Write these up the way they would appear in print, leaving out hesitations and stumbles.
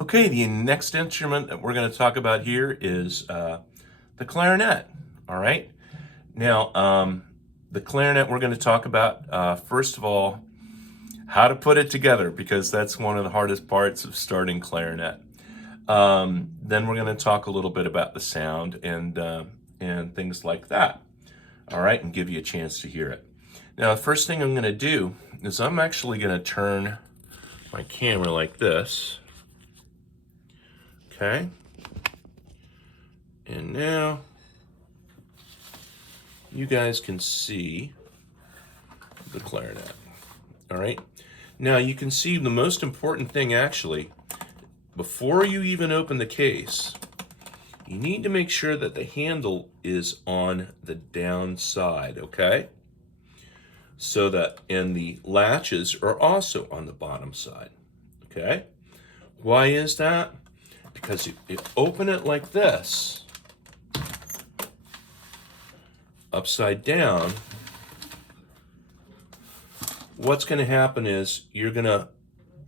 Okay, the next instrument that we're going to talk about here is the clarinet. All right. Now, the clarinet we're going to talk about, first of all, how to put it together, because that's one of the hardest parts of starting clarinet. Then we're going to talk a little bit about the sound and things like that. All right, and give you a chance to hear it. Now, the first thing I'm going to do is I'm actually going to turn my camera like this. Okay. And now you guys can see the clarinet. All right. Now you can see the most important thing actually, before you even open the case, you need to make sure that the handle is on the down side, okay? So that, and the latches are also on the bottom side, okay? Why is that? Because if you open it like this, upside down, what's going to happen is you're going to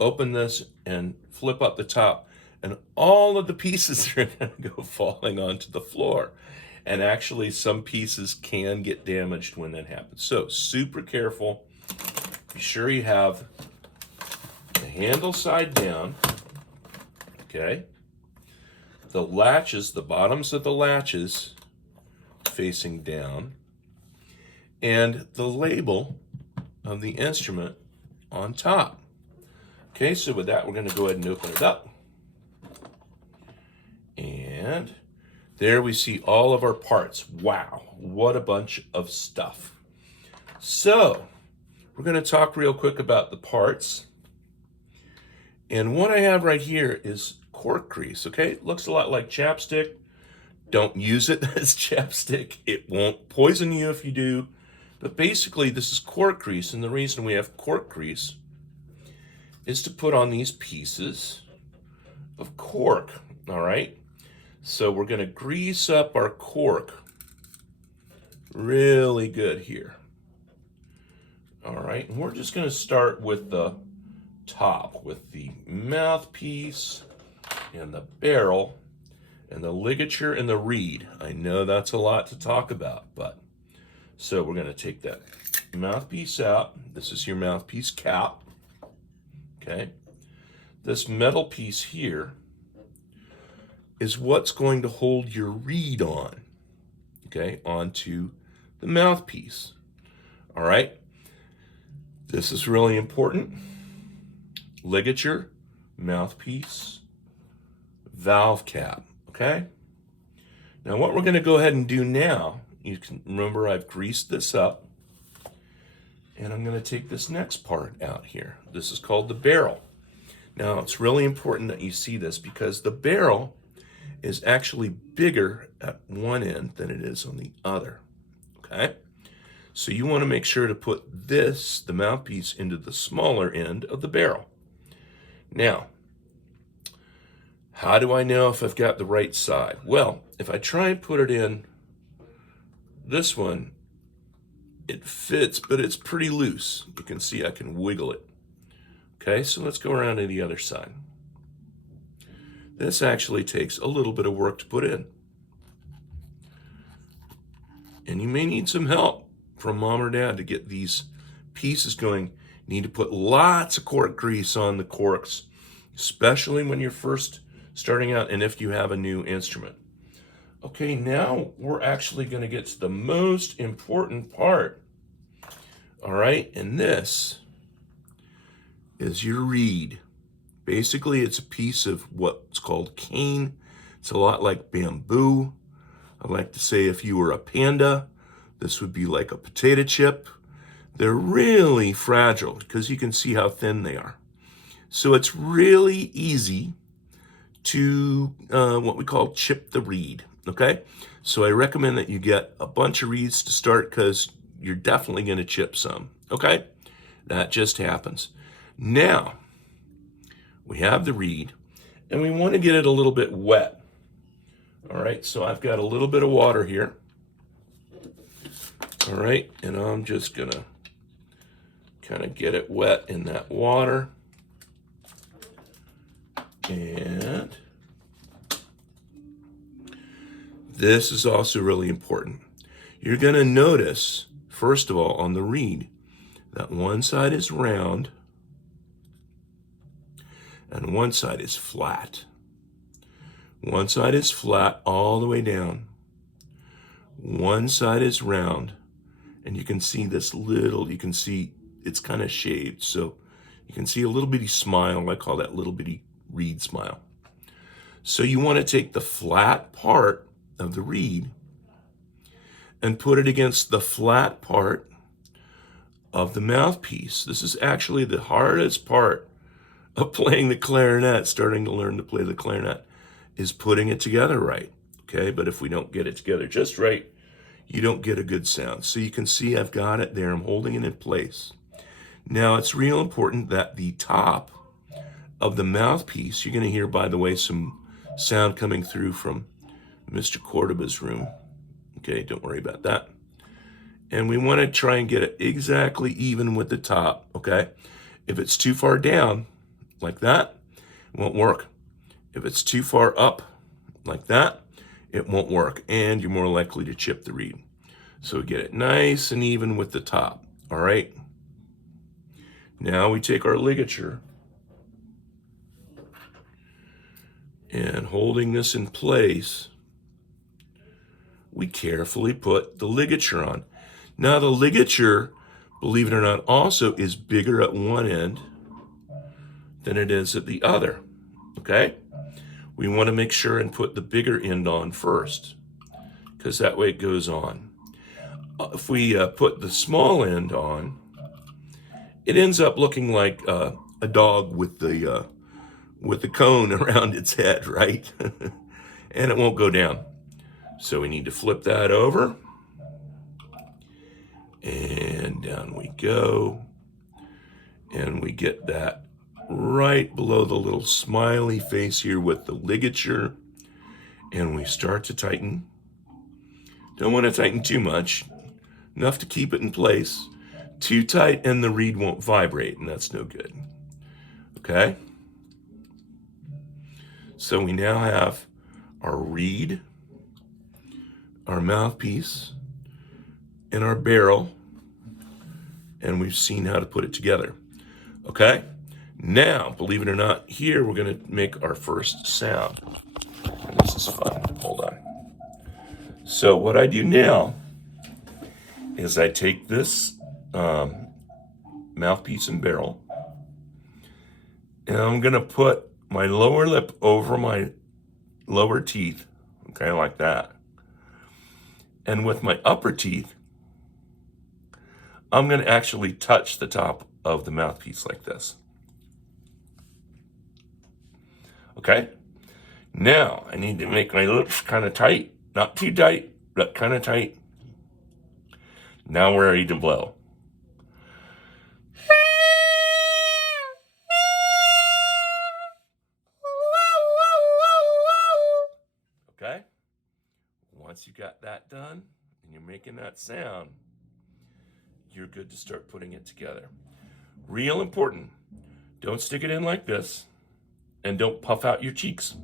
open this and flip up the top, and all of the pieces are going to go falling onto the floor. And actually, some pieces can get damaged when that happens. So, super careful. Be sure you have the handle side down, okay? The latches, the bottoms of the latches facing down, and the label of the instrument on top. Okay, so with that, we're going to go ahead and open it up. And there we see all of our parts. Wow, what a bunch of stuff. So, we're going to talk real quick about the parts. And what I have right here is cork grease, okay? It looks a lot like chapstick. Don't use it as chapstick. It won't poison you if you do. But basically, this is cork grease, and the reason we have cork grease is to put on these pieces of cork, all right? So we're going to grease up our cork really good here. All right, and we're just going to start with the top, with the mouthpiece and the barrel and the ligature and the reed. I know that's a lot to talk about, but so we're going to take that mouthpiece out. This is your mouthpiece cap. Okay. This metal piece here is what's going to hold your reed on, okay, onto the mouthpiece. All right. This is really important. Ligature, mouthpiece, valve cap, okay? Now what we're going to go ahead and do now, you can remember I've greased this up, and I'm going to take this next part out here. This is called the barrel. Now it's really important that you see this, because the barrel is actually bigger at one end than it is on the other, okay? So you want to make sure to put this, the mouthpiece, into the smaller end of the barrel. Now, how do I know if I've got the right side? Well, if I try and put it in this one, it fits, but it's pretty loose. You can see I can wiggle it. Okay, so let's go around to the other side. This actually takes a little bit of work to put in. And you may need some help from mom or dad to get these pieces going. You need to put lots of cork grease on the corks, especially when you're first starting out and if you have a new instrument. Okay, now we're actually going to get to the most important part. All right, and this is your reed. Basically, it's a piece of what's called cane. It's a lot like bamboo. I like to say if you were a panda, this would be like a potato chip. They're really fragile because you can see how thin they are. So it's really easy to what we call chip the reed, okay? So I recommend that you get a bunch of reeds to start, because you're definitely going to chip some, okay? That just happens. Now, we have the reed, and we want to get it a little bit wet. All right, so I've got a little bit of water here. All right, and I'm just going to kind of get it wet in that water. And This is also really important. You're going to notice, first of all, on the reed, that one side is round and one side is flat. One side is flat all the way down. One side is round, and you can see this little, you can see it's kind of shaved, so you can see a little bitty smile. I call that little bitty reed smile. So you want to take the flat part of the reed and put it against the flat part of the mouthpiece. This is actually the hardest part of playing the clarinet, starting to learn to play the clarinet, is putting it together right, okay? But if we don't get it together just right, you don't get a good sound. So you can see I've got it there. I'm holding it in place. Now it's real important that the top of the mouthpiece, you're going to hear, by the way, some sound coming through from Mr. Cordoba's room. Okay, don't worry about that. And we want to try and get it exactly even with the top, okay? If it's too far down, like that, it won't work. If it's too far up, like that, it won't work, and you're more likely to chip the reed. So we get it nice and even with the top, all right? Now we take our ligature, and holding this in place, we carefully put the ligature on. Now the ligature, believe it or not, also is bigger at one end than it is at the other, okay? We want to make sure and put the bigger end on first, because that way it goes on. If we put the small end on, it ends up looking like a dog with the cone around its head, right? And it won't go down. So we need to flip that over, and down we go, and we get that right below the little smiley face here with the ligature, and we start to tighten. Don't want to tighten too much, enough to keep it in place. Too tight and the reed won't vibrate, and that's no good. Okay? So we now have our reed, our mouthpiece, and our barrel, and we've seen how to put it together. Okay? Now, believe it or not, here we're going to make our first sound. And this is fun. Hold on. So what I do now is I take this mouthpiece and barrel, and I'm going to put my lower lip over my lower teeth, okay, like that. And with my upper teeth, I'm going to actually touch the top of the mouthpiece like this. Okay? Now, I need to make my lips kind of tight. Not too tight, but kind of tight. Now we're ready to blow. Okay? Once you got that done, and you're making that sound, you're good to start putting it together. Real important. Don't stick it in like this, and don't puff out your cheeks.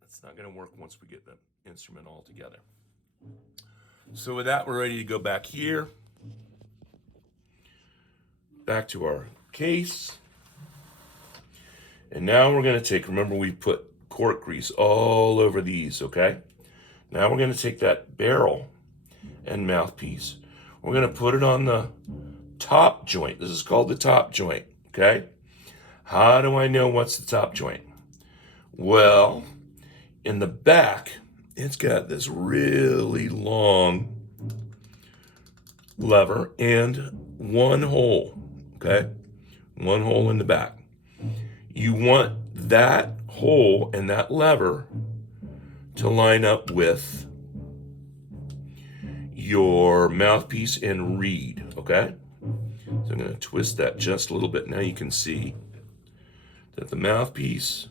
That's not going to work once we get the instrument all together. So with that, we're ready to go back here, back to our case. And now we're going to take, remember we put cork grease all over these, okay? Now we're going to take that barrel and mouthpiece. We're going to put it on the top joint. This is called the top joint, okay? How do I know what's the top joint? Well, in the back, it's got this really long lever and one hole, okay? One hole in the back. You want that hole and that lever to line up with your mouthpiece and reed, okay? So I'm going to twist that just a little bit. Now you can see that the mouthpiece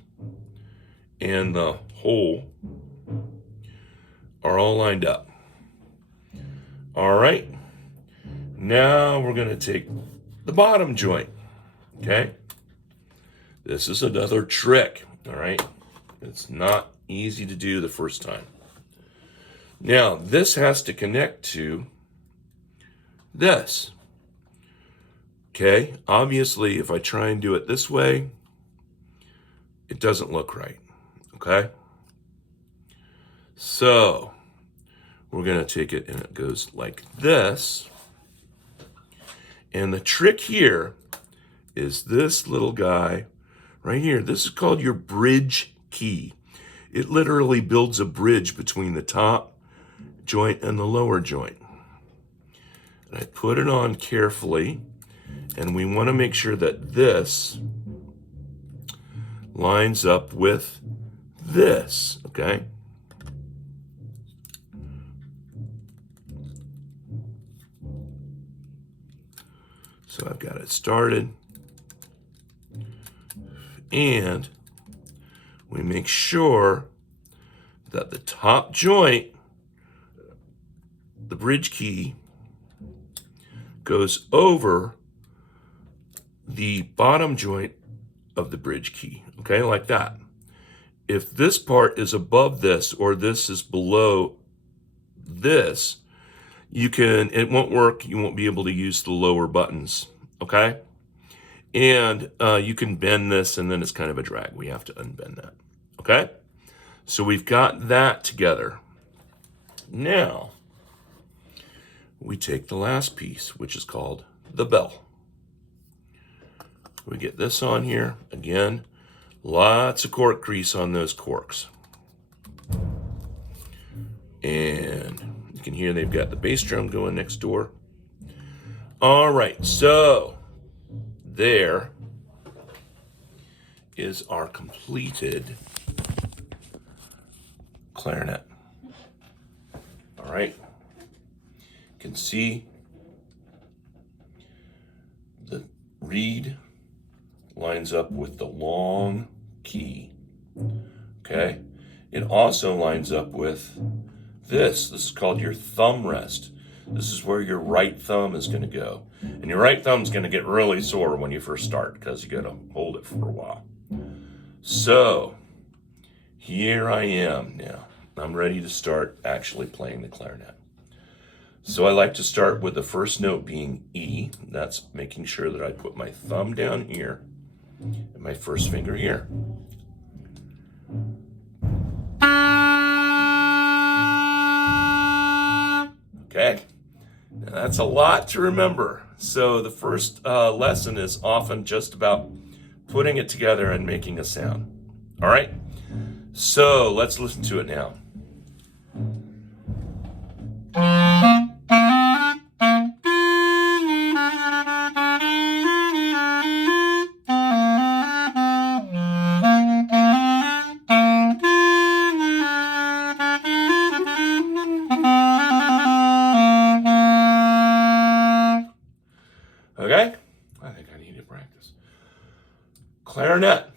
and the hole are all lined up. All right. Now we're going to take the bottom joint, okay? This is another trick. All right. It's not easy to do the first time. Now, this has to connect to this. Okay, obviously, if I try and do it this way, it doesn't look right. Okay? So, we're going to take it and it goes like this. And the trick here is this little guy right here. This is called your bridge key. It literally builds a bridge between the top joint and the lower joint. And I put it on carefully, and we want to make sure that this lines up with this, okay? So I've got it started, and we make sure that the top joint, the bridge key, goes over the bottom joint of the bridge key, okay, like that. If this part is above this or this is below this, it won't work. You won't be able to use the lower buttons, okay? And you can bend this, and then it's kind of a drag. We have to unbend that, okay? So we've got that together. Now, we take the last piece, which is called the bell. We get this on here. Again, lots of cork grease on those corks. And you can hear they've got the bass drum going next door. All right, so there is our completed clarinet. All right, you can see the reed lines up with the long key, okay? It also lines up with this. This is called your thumb rest. This is where your right thumb is going to go. And your right thumb's going to get really sore when you first start because you got to hold it for a while. So, here I am now. I'm ready to start actually playing the clarinet. So I like to start with the first note being E. That's making sure that I put my thumb down here and my first finger here. Okay, now that's a lot to remember. So the first lesson is often just about putting it together and making a sound. All right, so let's listen to it now. Okay, I think I need to practice. Clarinet.